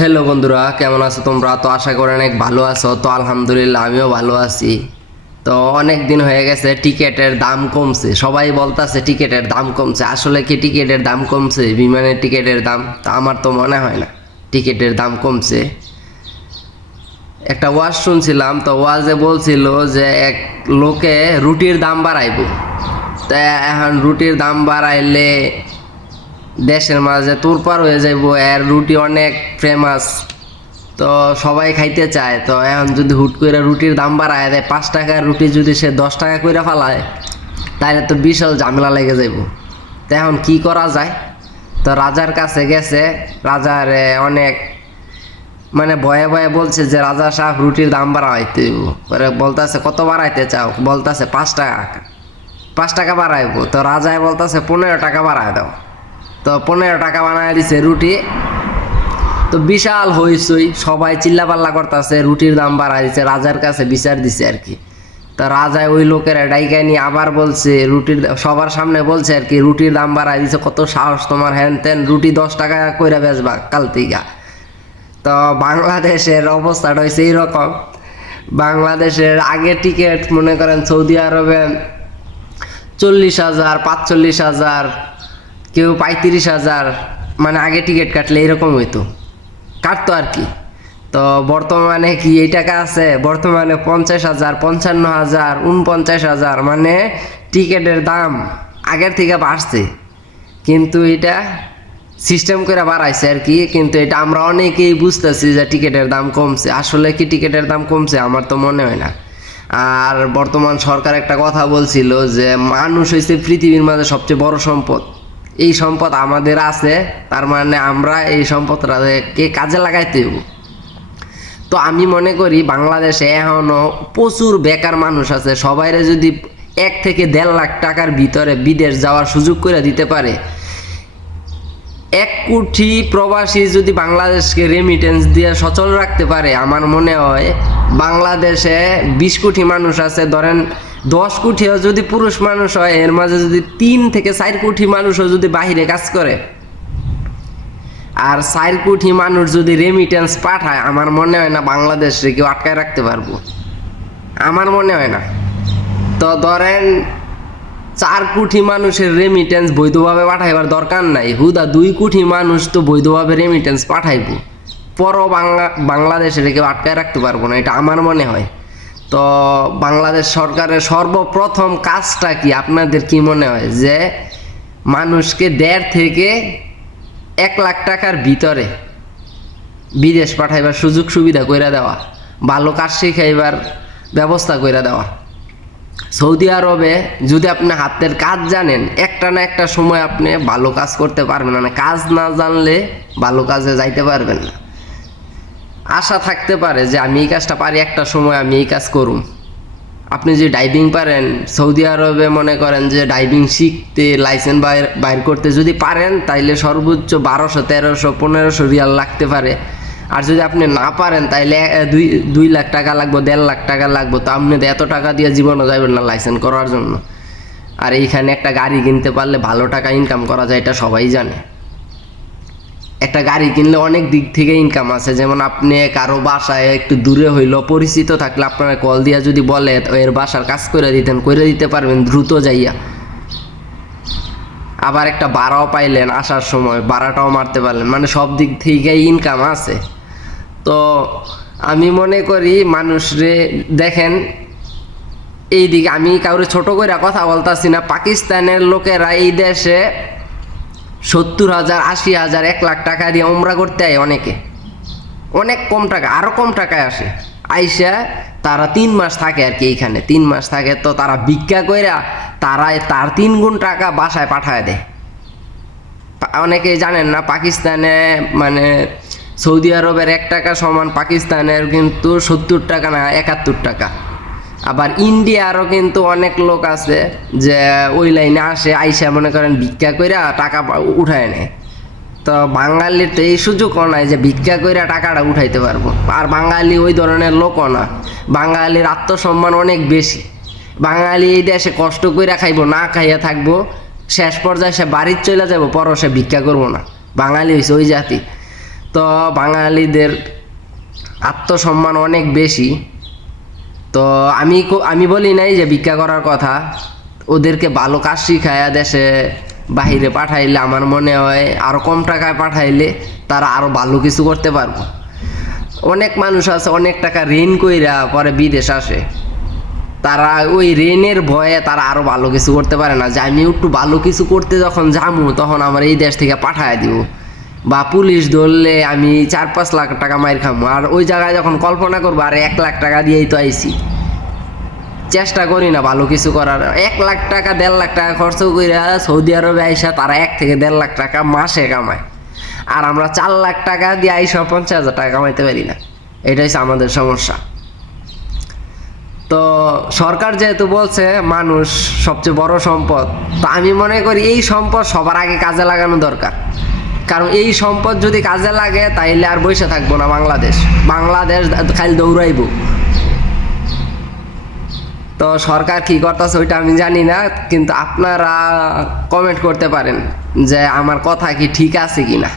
Hello বন্ধুরা, কেমন আছো তোমরা? তো আশা করি অনেক ভালো আছো। তো আলহামদুলিল্লাহ আমিও ভালো আছি। তো অনেক দিন হয়ে গেছে, টিকিটের দাম কমছে, সবাই বলতাছে টিকিটের দাম কমছে। আসলে কি টিকিটের দাম কমছে? বিমানের টিকিটের দাম? তা আমার তো মনে হয় না টিকিটের দাম কমছে। একটা ওয়াজ শুনছিলাম, তো ওয়াজে বলছিল যে এক লোকে রুটির দাম বাড়াইব। তা এখন রুটির দাম বাড়াইলে দেশের মাঝে তোরপার হয়ে যাইব। এর রুটি অনেক ফেমাস, তো সবাই খাইতে চায়। তো এখন যদি হুট করে রুটির দাম বাড়ায় দেয়, 5 টাকার রুটি যদি সে 10 টাকা করে ফেলায়, তাহলে তো বিশাল ঝামেলা লেগে যাইব। তো এখন কি করা যায়? তো রাজার কাছে গেছে। রাজার অনেক মানে ভয়ে ভয়ে বলছে যে রাজা সাহেব রুটির দাম বাড়াইতে হইব। পরে বলতেছে কত বাড়াইতে চাও? বলতেছে 5 টাকা। 5 টাকা বাড়াইবো। তো রাজায় বলতেছে 15 টাকা বাড়ায় দাও। তো 15 টাকা বানায় দিছে রুটি। তো বিশাল হইচই, সবাই চিল্লাপাল্লা করতেছে, রুটির দাম বাড়ায় দিছে, রাজার কাছে বিচার দিছে আর কি। তা রাজায় ওই লোকের ডাইকা নিয়ে আবার বলছে সবার সামনে বলছে আর কি, রুটির দাম বাড়ায় দিছে, কত সাহস তোমার, হ্যান তেন, রুটি 10 টাকা কইরা বেচবা কাল থেকে। তো বাংলাদেশের অবস্থাটা হয়েছে এইরকম। বাংলাদেশের আগে টিকিট মনে করেন সৌদি আরবে 40,000, 45,000, কেউ 35,000, মানে আগে টিকিট কাটলে এরকম হইতো, কাটতো আর কি। তো বর্তমানে কি এই টাকা আছে? বর্তমানে 50,000, 55,000, 49,000, মানে টিকিটের দাম আগের থেকে বাড়ছে। কিন্তু এটা সিস্টেম করে বাড়াইছে আর কি। কিন্তু এটা আমরা অনেকেই বুঝতেছি যে টিকিটের দাম কমছে। আসলে কি টিকিটের দাম কমছে? আমার তো মনে হয় না। আর বর্তমান সরকার একটা কথা বলছিল যে মানুষ হইছে পৃথিবীর মাঝে সবচেয়ে বড় সম্পদ। এই সম্পদ আমাদের আছে, তার মানে আমরা এই সম্পদটাকে কাজে লাগাইতে হইব। তো আমি মনে করি বাংলাদেশে এখনও প্রচুর বেকার মানুষ আছে। সবাইরে যদি 1 থেকে 1.5 লাখ টাকার ভিতরে বিদেশ যাওয়ার সুযোগ করে দিতে পারে, 1 কোটি প্রবাসী যদি বাংলাদেশকে রেমিটেন্স দিয়ে সচল রাখতে পারে, আমার মনে হয় বাংলাদেশে 20 কোটি মানুষ আছে, ধরেন 10 কোটিও যদি পুরুষ মানুষ হয়, এর মাঝে যদি 3 থেকে 4 কোটি মানুষও যদি বাহিরে কাজ করে, আর 4 কোটি মানুষ যদি রেমিটেন্স পাঠায়, আমার মনে হয় না বাংলাদেশে কেউ আটকায় রাখতে পারবো। আমার মনে হয় না। তো ধরেন 4 কোটি মানুষের রেমিটেন্স বৈধভাবে পাঠাইবার দরকার নাই, হুদা 2 কোটি মানুষ তো বৈধভাবে রেমিটেন্স পাঠাইব, বাংলাদেশে কেউ আটকায় রাখতে পারবো না, এটা আমার মনে হয়। তো বাংলাদেশ সরকারের সর্বপ্রথম কাজটা কি আপনাদের কি মনে হয়? যে মানুষকে 1.5 থেকে 1 লাখ টাকার ভিতরে বিদেশ পাঠাইবার সুযোগ সুবিধা কইরা দেওয়া, ভালো কাজ শিখাইবার ব্যবস্থা কইরা দেওয়া। সৌদি আরবে যদি আপনি হাতের কাজ জানেন, একটা না একটা সময় আপনি ভালো কাজ করতে পারবেন না। কাজ না জানলে ভালো কাজে যাইতে পারবেন না। আশা থাকতে পারে যে আমি এই কাজটা পারি, একটা সময় আমি এই কাজ করুম। আপনি যে ডাইভিং পারেন, সৌদি আরবে মনে করেন যে ডাইভিং শিখতে লাইসেন্স বাইর করতে যদি পারেন, তাইলে সর্বোচ্চ 1200, 1300, 1500 রিয়াল লাগতে পারে। আর যদি আপনি না পারেন, তাইলে 2 লাখ টাকা লাগবে, 1.5 লাখ টাকা লাগবে। তো আপনি এত টাকা দিয়ে জীবনও যাবেন না লাইসেন্স করার জন্য। আর এইখানে একটা গাড়ি কিনতে পারলে ভালো টাকা ইনকাম করা যায়, এটা সবাই জানে। একটা গাড়ি কিনলে অনেক দিক থেকে ইনকাম আছে। যেমন আপনি কারো বাসায় একটু দূরে হইলো পরিচিত থাকলে, আপনারা কল দিয়া যদি বলে এর বাসার কাজ করে দিতে পারবেন দ্রুত যাইয়া। আবার একটা ভাড়াও পাইলেন, আসার সময় ভাড়াটাও মারতে পারলেন, মানে সব দিক থেকেই ইনকাম আছে। তো আমি মনে করি মানুষরে দেখেন, এইদিকে আমি কাউরে ছোট করে কথা বলতাছি না, পাকিস্তানের লোকেরা এই দেশে 70,000, 80,000, 1 লাখ টাকা দিয়ে উমরা করতে হয়। অনেক কম টাকা, আরও কম টাকায় আসে। আইসা তারা 3 মাস থাকে আর কি, এইখানে 3 মাস থাকে। তো তারা ভিক্ষা কইরা তার 3 গুণ টাকা বাসায় পাঠায় দেয়। অনেকেই জানেন না, পাকিস্তানে মানে সৌদি আরবের 1 টাকা সমান পাকিস্তানের কিন্তু 70 টাকা না 71 টাকা। আবার ইন্ডিয়ারও কিন্তু অনেক লোক আছে যে ওই লাইনে আসে, আইসা মনে করেন ভিক্ষা কইরা টাকা উঠায় নেয়। তো বাঙালির তো এই সুযোগও নাই যে ভিক্ষা কইরা টাকাটা উঠাইতে পারবো। আর বাঙালি ওই ধরনের লোকও না। বাঙালির আত্মসম্মান অনেক বেশি। বাঙালি এই দেশে কষ্ট কইরা খাইবো, না খাইয়া থাকবো, শেষ পর্যায়ে সে বাড়ির চলে যাবো, পরও সে ভিক্ষা করবো না। বাঙালি হয়েছে ওই জাতি। তো তো বাঙালিদের আত্মসম্মান অনেক বেশি। তো আমি বলি নাই যে ভিক্ষা করার কথা, ওদেরকে ভালো কাজ শিখায়া দেশে বাহিরে পাঠাইলে আমার মনে হয় আরো কম টাকায় পাঠাইলে তারা আরো ভালো কিছু করতে পারবো। অনেক মানুষ আছে অনেক টাকা ঋণ কইরা পরে বিদেশ আসে, তারা ওই ঋণের ভয়ে তারা আরো ভালো কিছু করতে পারে না, যে আমি একটু ভালো কিছু করতে যখন যামু তখন আমার এই দেশ থেকে পাঠায় দিব, বা পুলিশ ধরলে আমি 4-5 লাখ টাকা মাইর খামু, আর ওই জায়গায় যখন কল্পনা করবো আর 1 লাখ টাকা দিয়েই তো আইছি, চেষ্টা করি না ভালো কিছু করার। 1 লাখ টাকা 1.5 লাখ টাকা খরচ কইরা সৌদি আরবে আইসা তারা 1 থেকে 1.5 লাখ টাকা মাসে কামায়, আর আমরা 4 লাখ টাকা দিয়ে আইসা 50,000 টাকা কামাইতে পারি না। এটাই হচ্ছে আমাদের সমস্যা। তো সরকার যেহেতু বলছে মানুষ সবচেয়ে বড় সম্পদ, তো আমি মনে করি এই সম্পদ সবার আগে কাজে লাগানো দরকার। কারণ এই সম্পদ যদি কাজে লাগে তাইলে আর বসে থাকবো না বাংলাদেশ খালি দৌড়াইব। তো সরকার কি করতেছে ওইটা আমি জানি না, কিন্তু আপনারা কমেন্ট করতে পারেন যে আমার কথা কি ঠিক আছে কিনা।